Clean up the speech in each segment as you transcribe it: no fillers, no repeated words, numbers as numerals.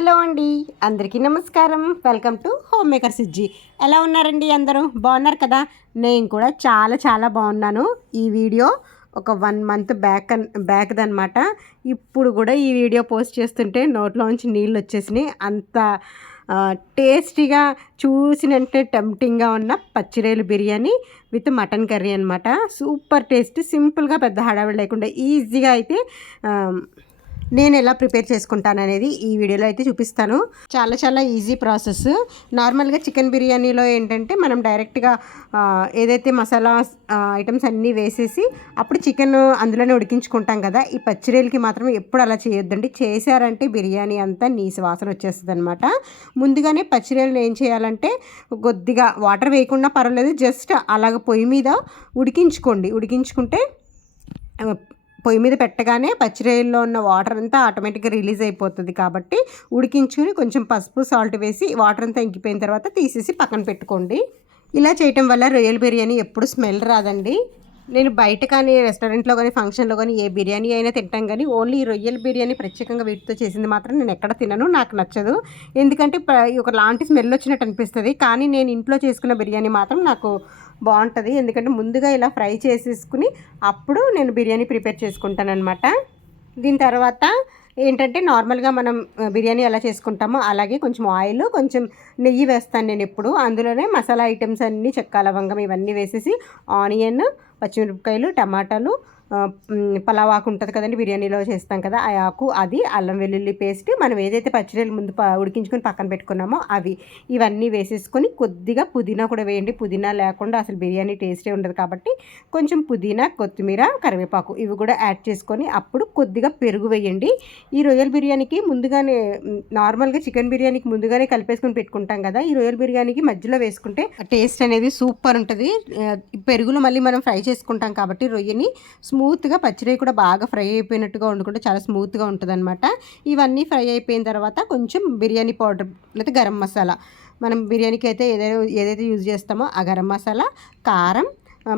Hello అండి, అందరికీ నమస్కారం. Welcome to home maker Sujji. ఎలా ఉన్నారండి? అందరూ బాగున్నారు కదా? నేను కూడా చాలా చాలా బాగున్నాను. ఈ వీడియో ఒక 1 మంత్ బ్యాక్దనమాట. ఇప్పుడు కూడా ఈ వీడియో పోస్ట్ చేస్తుంటే నోట్లోంచి నీళ్ళు వచ్చేసినాయి. అంత టేస్టీగా, చూసినంటే టెంప్టింగ్గా ఉన్న పచ్చిరేలు బిర్యానీ విత్ మటన్ కర్రీ అనమాట. సూపర్ టేస్ట్, సింపుల్గా, పెద్ద హడావిడి లేకుండా ఈజీగా అయితే నేను ఎలా ప్రిపేర్ చేసుకుంటాను అనేది ఈ వీడియోలో అయితే చూపిస్తాను. చాలా చాలా ఈజీ ప్రాసెస్. నార్మల్గా చికెన్ బిర్యానీలో ఏంటంటే మనం డైరెక్ట్గా ఏదైతే మసాలా ఐటమ్స్ అన్నీ వేసేసి అప్పుడు చికెన్ అందులోనే ఉడికించుకుంటాం కదా. ఈ పచ్చిరేలకి మాత్రం ఎప్పుడు అలా చేయొద్దండి. చేశారంటే బిర్యానీ అంతా నీసు వాసన వచ్చేస్తుంది అనమాట. ముందుగానే పచ్చిరేలు ఏం చేయాలంటే కొద్దిగా వాటర్ వేయకుండా పర్వాలేదు, జస్ట్ అలాగ పొయ్యి మీద ఉడికించుకుంటే పొయ్యి మీద పెట్టగానే పచ్చిరేల్లో ఉన్న వాటర్ అంతా ఆటోమేటిక్గా రిలీజ్ అయిపోతుంది. కాబట్టి ఉడికించుకుని కొంచెం పసుపు సాల్ట్ వేసి వాటర్ అంతా ఇంకిపోయిన తర్వాత తీసేసి పక్కన పెట్టుకోండి. ఇలా చేయటం వల్ల రొయ్యల బిర్యానీ ఎప్పుడు స్మెల్ రాదండి. నేను బయట కానీ రెస్టారెంట్లో కానీ ఫంక్షన్లో కానీ ఏ బిర్యానీ అయినా తింటాం, కానీ ఓన్లీ రొయ్యల బిర్యానీ ప్రత్యేకంగా వీటితో చేసింది మాత్రం నేను ఎక్కడ తినను, నాకు నచ్చదు. ఎందుకంటే ఒకలాంటి స్మెల్ వచ్చినట్టు అనిపిస్తుంది. కానీ నేను ఇంట్లో చేసుకున్న బిర్యానీ మాత్రం నాకు బాగుంటుంది. ఎందుకంటే ముందుగా ఇలా ఫ్రై చేసేసుకుని అప్పుడు నేను బిర్యానీ ప్రిపేర్ చేసుకుంటాను అనమాట. దీని తర్వాత ఏంటంటే నార్మల్గా మనం బిర్యానీ ఎలా చేసుకుంటామో అలాగే కొంచెం ఆయిల్, కొంచెం నెయ్యి వేస్తాను నేను ఎప్పుడు. అందులోనే మసాలా ఐటమ్స్ అన్నీ, చెక్క, లవంగం ఇవన్నీ వేసేసి ఆనియన్, పచ్చిమిరపకాయలు, టమాటాలు, పలావ్ ఆకు ఉంటుంది కదండి, బిర్యానీలో చేస్తాం కదా, ఆ ఆకు, అది అల్లం వెల్లుల్లి పేస్ట్, మనం ఏదైతే పచ్చిరొయ్యలు ముందు ఉడికించుకొని పక్కన పెట్టుకున్నామో అవి, ఇవన్నీ వేసేసుకొని కొద్దిగా పుదీనా కూడా వేయండి. పుదీనా లేకుండా అసలు బిర్యానీ టేస్టే ఉండదు. కాబట్టి కొంచెం పుదీనా, కొత్తిమీర, కరివేపాకు ఇవి కూడా యాడ్ చేసుకొని అప్పుడు కొద్దిగా పెరుగు వేయండి. ఈ రొయ్యల బిర్యానీకి ముందుగానే, నార్మల్గా చికెన్ బిర్యానీకి ముందుగానే కలిపేసుకొని పెట్టుకుంటాం కదా, ఈ రొయ్యల బిర్యానీకి మధ్యలో వేసుకుంటే టేస్ట్ అనేది సూపర్ ఉంటుంది. పెరుగులో మళ్ళీ మనం ఫ్రై చేసుకుంటాం కాబట్టి రొయ్యని స్మూత్గా, పచ్చిరొయ్య కూడా బాగా ఫ్రై అయిపోయినట్టుగా వండుకుంటే చాలా స్మూత్గా ఉంటుంది అనమాట. ఇవన్నీ ఫ్రై అయిపోయిన తర్వాత కొంచెం బిర్యానీ పౌడర్ లేకపోతే గరం మసాలా, మనం బిర్యానీకి అయితే ఏదైతే యూజ్ చేస్తామో ఆ గరం మసాలా, కారం,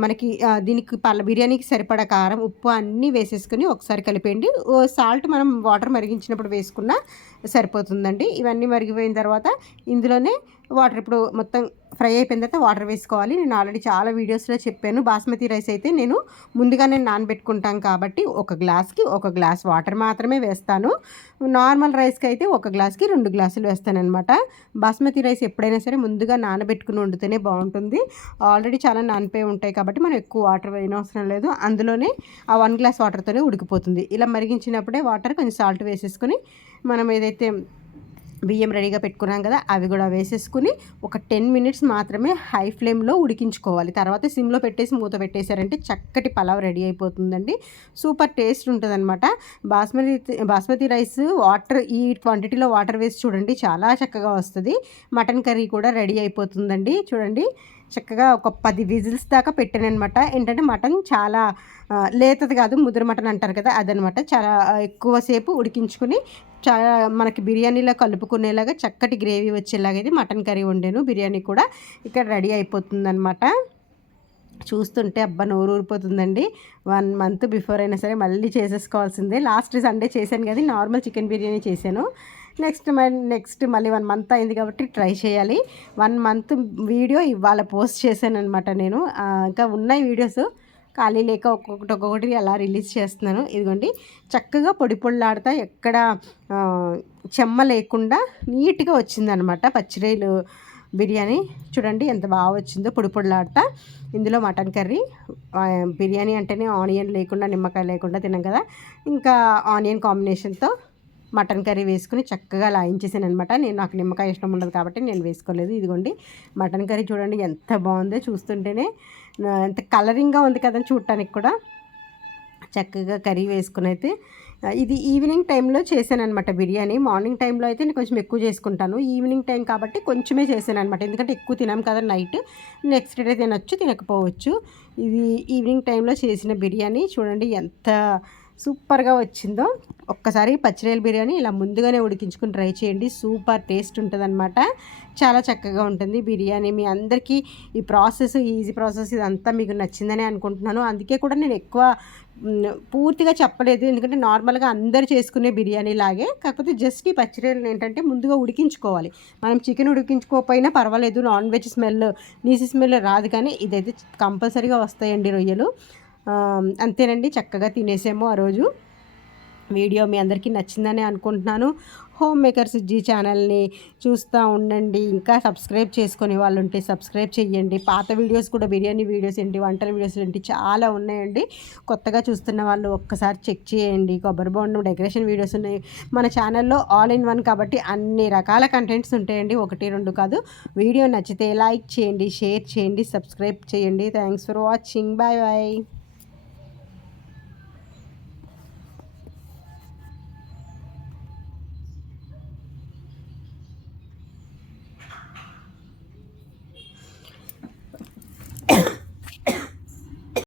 మనకి దీనికి బిర్యానీకి సరిపడా కారం, ఉప్పు అన్నీ వేసేసుకొని ఒకసారి కలిపేయండి. సాల్ట్ మనం వాటర్ మరిగించినప్పుడు వేసుకున్నా సరిపోతుందండి. ఇవన్నీ మరిగిపోయిన తర్వాత ఇందులోనే వాటర్, ఇప్పుడు మొత్తం ఫ్రై అయిపోయిన తర్వాత వాటర్ వేసుకోవాలి. నేను ఆల్రెడీ చాలా వీడియోస్లో చెప్పాను. బాస్మతి రైస్ అయితే నేను ముందుగానే నానబెట్టుకుంటాం కాబట్టి ఒక గ్లాస్ వాటర్ మాత్రమే వేస్తాను. నార్మల్ రైస్కి అయితే ఒక గ్లాస్కి 2 గ్లాసులు వేస్తానమాట. బాస్మతి రైస్ ఎప్పుడైనా సరే ముందుగా నానబెట్టుకుని వండితేనే బాగుంటుంది. ఆల్రెడీ చాలా నానిపోయి ఉంటాయి కాబట్టి మనం ఎక్కువ వాటర్ వేయనవసరం లేదు. అందులోనే ఆ 1 గ్లాస్ వాటర్తోనే ఉడికిపోతుంది. ఇలా మరిగించినప్పుడే వాటర్ కొంచెం సాల్ట్ వేసేసుకుని మనం ఏదైతే బియ్యం రెడీగా పెట్టుకున్నాం కదా అవి కూడా వేసేసుకుని ఒక 10 మినిట్స్ మాత్రమే హై ఫ్లేమ్లో ఉడికించుకోవాలి. తర్వాత సిమ్లో పెట్టేసి మూత పెట్టేశారంటే చక్కటి పలావ్ రెడీ అయిపోతుందండి. సూపర్ టేస్ట్ ఉంటుంది అనమాట. బాస్మతి రైస్ వాటర్ ఈ క్వాంటిటీలో వాటర్ వేసి చూడండి, చాలా చక్కగా వస్తుంది. మటన్ కర్రీ కూడా రెడీ అయిపోతుందండి. చూడండి, చక్కగా ఒక 10 విజిల్స్ దాకా పెట్టాను అనమాట. ఏంటంటే మటన్ చాలా లేతది కాదు, ముదురు మటన్ అంటారు కదా, అదనమాట. చాలా ఎక్కువసేపు ఉడికించుకుని చాలా మనకి బిర్యానీలో కలుపుకునేలాగా చక్కటి గ్రేవీ వచ్చేలాగైతే మటన్ కర్రీ వండాను. బిర్యానీ కూడా ఇక్కడ రెడీ అయిపోతుందనమాట. చూస్తుంటే అబ్బా నోరు ఊరిపోతుందండి. 1 మంత్ బిఫోర్ అయినా సరే మళ్ళీ చేసేసుకోవాల్సిందే. లాస్ట్ సండే చేశాను కదా, నార్మల్ చికెన్ బిర్యానీ చేశాను. నెక్స్ట్ మళ్ళీ 1 మంత్ అయింది కాబట్టి ట్రై చేయాలి. 1 మంత్ వీడియో ఇవాళ పోస్ట్ చేశాను అనమాట నేను. ఇంకా ఉన్నాయి వీడియోస్, ఖాళీ లేక ఒక్కొక్కటి అలా రిలీజ్ చేస్తున్నాను. ఇదిగోండి, చక్కగా పొడి పొడిలాడుతా, ఎక్కడ చెమ్మ లేకుండా నీట్గా వచ్చిందనమాట పచ్చిరొయ్యలు బిర్యానీ. చూడండి ఎంత బాగా వచ్చిందో, పొడి పొడిలాడుతా. ఇందులో మటన్ కర్రీ, బిర్యానీ అంటేనే ఆనియన్ లేకుండా, నిమ్మకాయ లేకుండా తినం కదా, ఇంకా ఆనియన్ కాంబినేషన్తో మటన్ కర్రీ వేసుకుని చక్కగా లాయించేసాను అనమాట. నాకు నిమ్మకాయ ఇష్టం ఉండదు కాబట్టి నేను వేసుకోలేదు. ఇదిగోండి మటన్ కర్రీ చూడండి ఎంత బాగుందో, చూస్తుంటేనే ఎంత కలరింగ్గా ఉంది కదా చూడటానికి కూడా. చక్కగా కర్రీ వేసుకుని అయితే ఇది ఈవినింగ్ టైంలో చేశాను అనమాట బిర్యానీ. మార్నింగ్ టైంలో అయితే నేను కొంచెం ఎక్కువ చేసుకుంటాను, ఈవినింగ్ టైం కాబట్టి కొంచెమే చేశాను అనమాట. ఎందుకంటే ఎక్కువ తినాం కదా నైట్, నెక్స్ట్ డే తినొచ్చు తినకపోవచ్చు. ఇది ఈవినింగ్ టైంలో చేసిన బిర్యానీ చూడండి ఎంత సూపర్గా వచ్చిందో. ఒక్కసారి పచ్చిరొయ్యల బిర్యానీ ఇలా ముందుగానే ఉడికించుకుని ట్రై చేయండి. సూపర్ టేస్ట్ ఉంటుందన్నమాట. చాలా చక్కగా ఉంటుంది బిర్యానీ. మీ అందరికీ ఈ ప్రాసెస్, ఈజీ ప్రాసెస్ ఇదంతా మీకు నచ్చిందని అనుకుంటున్నాను. అందుకే కూడా నేను ఎక్కువ పూర్తిగా చెప్పలేదు. ఎందుకంటే నార్మల్గా అందరు చేసుకునే బిర్యానీ లాగే, కాకపోతే జస్ట్ ఈ పచ్చిరొయ్యలను ఏంటంటే ముందుగా ఉడికించుకోవాలి. మనం చికెన్ ఉడికించుకోకపోయినా పర్వాలేదు, నాన్ వెజ్ స్మెల్, నీసు స్మెల్ రాదు. కానీ ఇదైతే కంపల్సరీగా వస్తాయండి రొయ్యలు. అంతేనండి, చక్కగా తినేసాము ఆ రోజు. వీడియో మీ అందరికీ నచ్చిందని అనుకుంటున్నాను. హోమ్ మేకర్ సుజ్జి ఛానల్ని చూస్తూ ఉండండి. ఇంకా సబ్స్క్రైబ్ చేసుకునే వాళ్ళు ఉంటే సబ్స్క్రైబ్ చేయండి. పాత వీడియోస్ కూడా, బిర్యానీ వీడియోస్ ఏంటి, వంటల వీడియోస్ ఏంటి, చాలా ఉన్నాయండి. కొత్తగా చూస్తున్న వాళ్ళు ఒక్కసారి చెక్ చేయండి. కొబ్బరి బొండం డెకరేషన్ వీడియోస్ ఉన్నాయి మన ఛానల్లో. ఆల్ ఇన్ వన్ కాబట్టి అన్ని రకాల కంటెంట్స్ ఉంటాయండి, 1-2 కాదు. వీడియో నచ్చితే లైక్ చేయండి, షేర్ చేయండి, సబ్స్క్రైబ్ చేయండి. Thanks for watching. Bye bye.